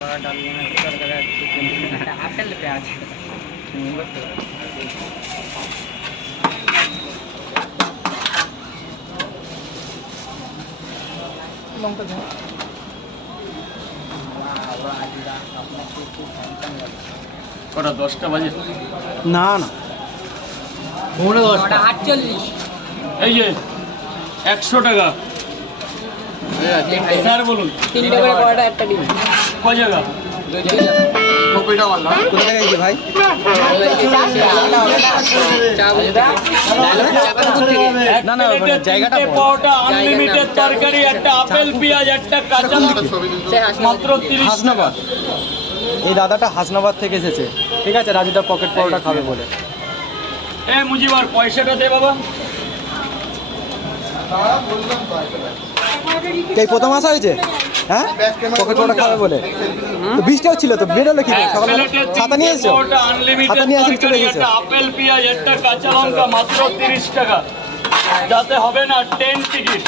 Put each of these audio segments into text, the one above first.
Apple পেঁয়াজ লঙ্কা ঝাল কটা 10টা বাজে? না না পৌনে 10টা। 48 এই যে 100 টাকা। স্যার বলুন 3টা করে পরোটা একটা ডিম কয় জায়গা? কোথা থেকে এসেছে ভাই? না না জায়গাটা পাওয়াটা আনলিমিটেড তরকারি, একটা আপেল পেঁয়াজ, একটা কাঁচা মাত্র 30। হাসনাবাদ, এই দাদাটা হাসনাবাদ থেকে এসেছে, ঠিক আছে? রাজুদা পকেট পরোটা খাবে বলে। এ মুজিবার পয়সাটা দে বাবা। এই প্রথম আসা হয়েছে, হ্যাঁ? পকেট পরোটা খাবে বলে তো বৃষ্টিও ছিল, তো বেরোলো কি সকালে? ছাতা নিয়ে এসেছো? ছাতা নিয়ে এসে চলে গেছে। একটা আপেল পেঁয়াজ, একটা কাঁচা লঙ্কা মাত্র 30 টাকা। যাতে হবে না 10 টিকিট।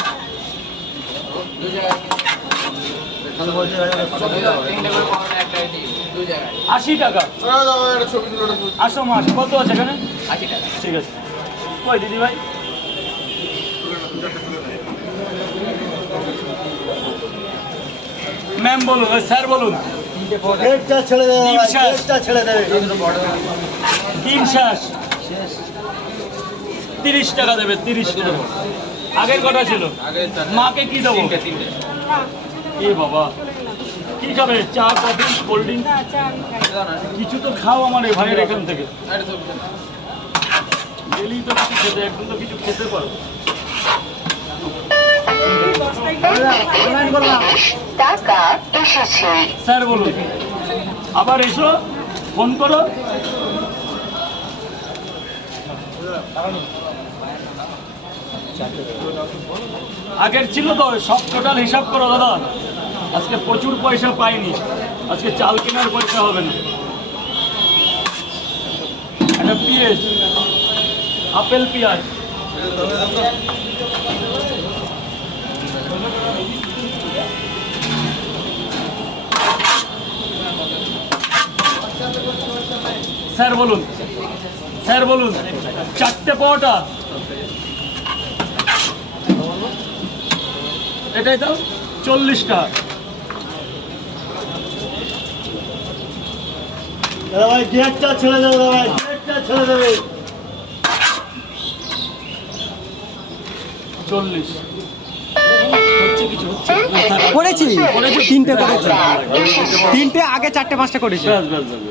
80 টাকা। আসো মাস কত আছে এখানে? 80 টাকা। ঠিক আছে। কই দিদি ভাই? ম্যাম বলুন, স্যার বলুন। ছেড়ে দেবে, ডিম শ্বাস। ছেড়ে দেবে। ডিম শ্বাস 30 টাকা দেবে, 30 টাকা। আগের কটা ছিল? মাকে কি দেবো? এ বাবা, কি খাবে? চা, কফি, কোল্ড ড্রিঙ্ক? কিছু তো খাও আমার এই ভাইয়ের এখান থেকে। গেলেই তো কিছু খেতে, একদম তো কিছু খেতে পারো। স্যার বলুন। আবার এসো, ফোন করো। আগের ছিল তো, সব টোটাল হিসাব করো দাদা। আজকে প্রচুর পয়সা পাইনি, আজকে চাল কেনার পয়সা হবে না। একটা পেঁয়াজ, আপেল পেঁয়াজ। স্যার বলুন, স্যার বলুন। 4টে পরোটা, এটাই দাও 40 টাকা। ভাই গেটটা ছেড়ে দেবে, ভাই গেটটা ছেড়ে দেবে। 40 করেছি, 3টে করেছি, 3টে আগে 4টে 5টে করেছি। ব্যাস ব্যাস ব্যাস।